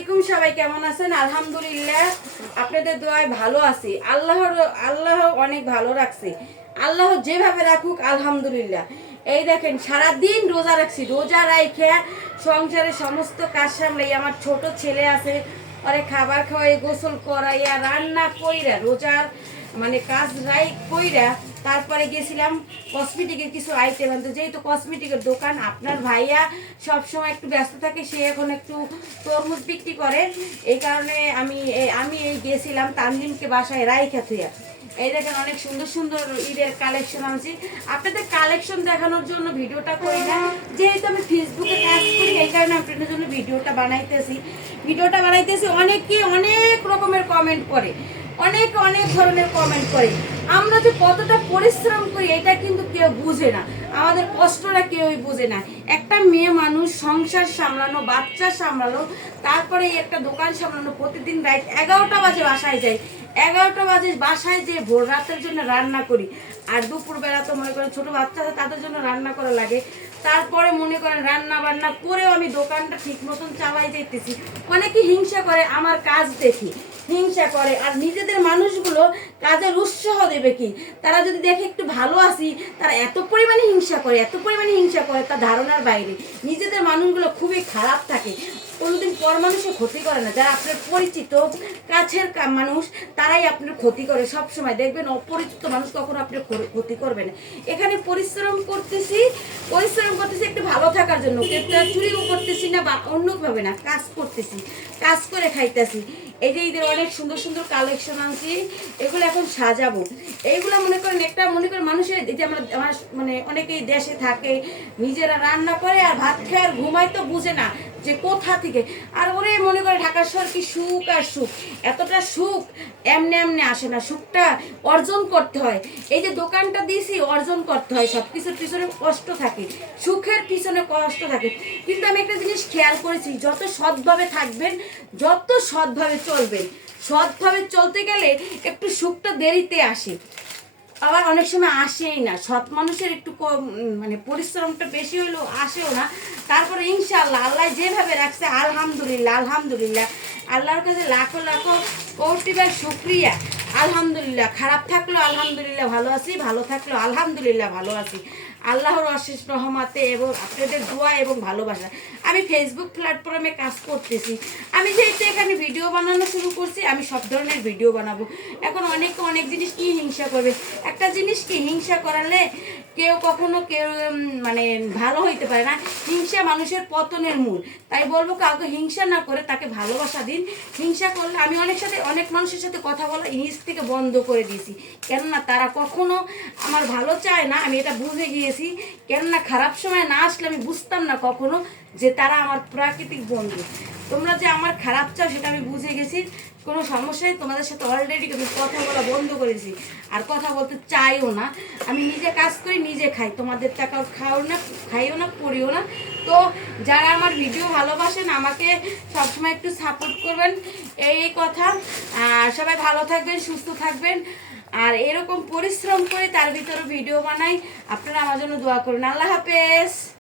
আলাইকুম, সবাই কেমন আছেন? আলহামদুলিল্লাহ, আপনাদের দোয়ায় ভালো আছি। আল্লাহ অনেক ভালো রাখছে। আল্লাহ যেভাবে রাখুক আলহামদুলিল্লাহ। এই দেখেন, সারাদিন রোজা রাখছি। রোজা রাইখে সংসারের সমস্ত কাজ সামলাই। আমার ছোট ছেলে আছে, ওরে খাবার খাওয়াই, গোসল করাইয়া, রান্না কইরা, রোজার মানে কাজ কইরা তারপরে গেছিলাম কসমেটিকের কিছু আইটেম আনতে। যেহেতু কসমেটিকের দোকান, আপনার ভাইয়া সবসময় একটু ব্যস্ত থাকে, সে এখন একটু তরমুজ বিক্রি করে। এই কারণে আমি এই গেছিলাম তানজিমকে বাসায় রাইখা থুইয়া। এই দেখেন, অনেক সুন্দর সুন্দর ঈদের কালেকশন আনছি। আপনাদের কালেকশন দেখানোর জন্য ভিডিওটা করি না, যেহেতু আমি ফেসবুকে কাজ করি, এই কারণে আপনাদের জন্য ভিডিওটা বানাইতেছি। অনেকে অনেক রকমের কমেন্ট করে, অনেক ধরনের কমেন্ট করে। আমরা যে কতটা পরিশ্রম করি এটা কিন্তু কেউ বুঝে না, আমাদের কষ্টটা কেউই বুঝে না। একটা মেয়ে মানুষ সংসার সামলানো, বাচ্চা সামলানো, তারপরে একটা দোকান সামলানো, প্রতিদিন রাত 11টা বাজে বাসায় যাই। 11টা বাজে বাসায় যে ভোর রাতের জন্য রান্না করি, আর দুপুরবেলা তো মনে করেন ছোট বাচ্চা আছে, তাদের জন্য রান্না করা লাগে। তারপরে মনে করেন রান্না বান্না করেও আমি দোকানটা ঠিক মতন চালাই যেতেছি। অনেকে হিংসা করে আমার কাজ দেখি, হিংসা করে। আর নিজেদের মানুষগুলো কাজের উৎসাহ দেবে কি? তারা যদি দেখে একটু ভালো আছি, তারা এত পরিমাণে হিংসা করে, তার ধারণার বাইরে। নিজেদের মানুষগুলো খুবই খারাপ থাকে, কোনোদিন পর মানুষের ক্ষতি করে না। যারা আপনার পরিচিত কাছের মানুষ, তারাই আপনার ক্ষতি করে সব সময়। দেখবেন অপরিচিত মানুষ কখনো আপনার ক্ষতি করবে না। এখানে পরিশ্রম করতেছি একটু ভালো থাকার জন্য। চুরিও করতেছি না বা অন্যভাবে না, কাজ করে খাইতেছি। এই যে ঈদের অনেক সুন্দর সুন্দর কালেকশন আনছি, এগুলো এখন সাজাবো। এইগুলো মনে করেন মানুষের, এই যে আমার মানে অনেকেই দেশে থাকে, নিজেরা রান্না করে আর ভাত খায় আর ঘুমায়, তো বুঝে না যে কোথা থেকে। আর ওরে মনে করে ঢাকা শহর কি সুখ আর সুখ, এতটা সুখ এমনি আসে না, সুখটা অর্জন করতে হয়। এই যে দোকানটা দিয়েছি, অর্জন করতে হয়। সব কিছুর পিছনে কষ্ট থাকে, সুখের পিছনে কষ্ট থাকে। কিন্তু আমি একটা জিনিস খেয়াল করেছি, যত সৎভাবে থাকবেন, যত সৎভাবে চলবেন, সৎভাবে চলতে গেলে একটু সুখটা দেরিতে আসে, আবার অনেক সময় আসেই না। সৎ মানুষের একটু মানে পরিশ্রমটা বেশি হলেও আসেও না। তারপরে ইনশাআল্লাহ আল্লাহ যেভাবে রাখছে আলহামদুলিল্লাহ, আল্লাহর কাছে লাখো লাখো কোটিবার শুকরিয়া। আলহামদুলিল্লাহ, খারাপ থাকলেও আলহামদুলিল্লাহ ভালো আছি, ভালো থাকলেও আলহামদুলিল্লাহ ভালো আছি। আল্লাহর অশেষ রহমতে এবং আপনাদের দোয়া এবং ভালোবাসা আমি ফেসবুক প্ল্যাটফর্মে কাজ করতেছি। আমি যেহেতু এখানে ভিডিও বানানো শুরু করছি, আমি সব ধরনের ভিডিও বানাবো। এখন অনেক জিনিস নিয়ে হিংসা করবে। একটা জিনিস কি, হিংসা করালে কখনো মানে ভালো হইতে পারে না। হিংসা মানুষের পতনের মূল। তাই বলবো, কাউকে হিংসা না করে তাকে ভালোবাসা দিন। হিংসা করলে আমি অনেক মানুষের সাথে কথা বলা নিজ থেকে বন্ধ করে দিয়েছি, কেননা তারা কখনো আমার ভালো চায় না। আমি এটা বুঝে গিয়েছি, কেননা খারাপ সময় না আসলে আমি বুঝতাম না কখনো যে তারা আমার প্রাকৃতিক বন্ধু। তোমরা যে আমার খারাপ চাও সেটা আমি বুঝে গেছি। কোনো সমস্যায় তোমাদের সাথে অলরেডি আমি কথা বলা বন্ধ করেছি, আর কথা বলতে চাইও না। আমি নিজে কাজ করি, নিজে খাই, তোমাদের টাকাও খাইও না, পড়িও না। তো যারা আমার ভিডিও ভালোবাসেন, আমাকে সবসময় একটু সাপোর্ট করবেন, এই কথা। আর সবাই ভালো থাকবেন, সুস্থ থাকবেন। আর এরকম পরিশ্রম করে তার ভিতরে ভিডিও বানাই, আপনারা আমার জন্য দোয়া করুন। আল্লাহ হাফেজ।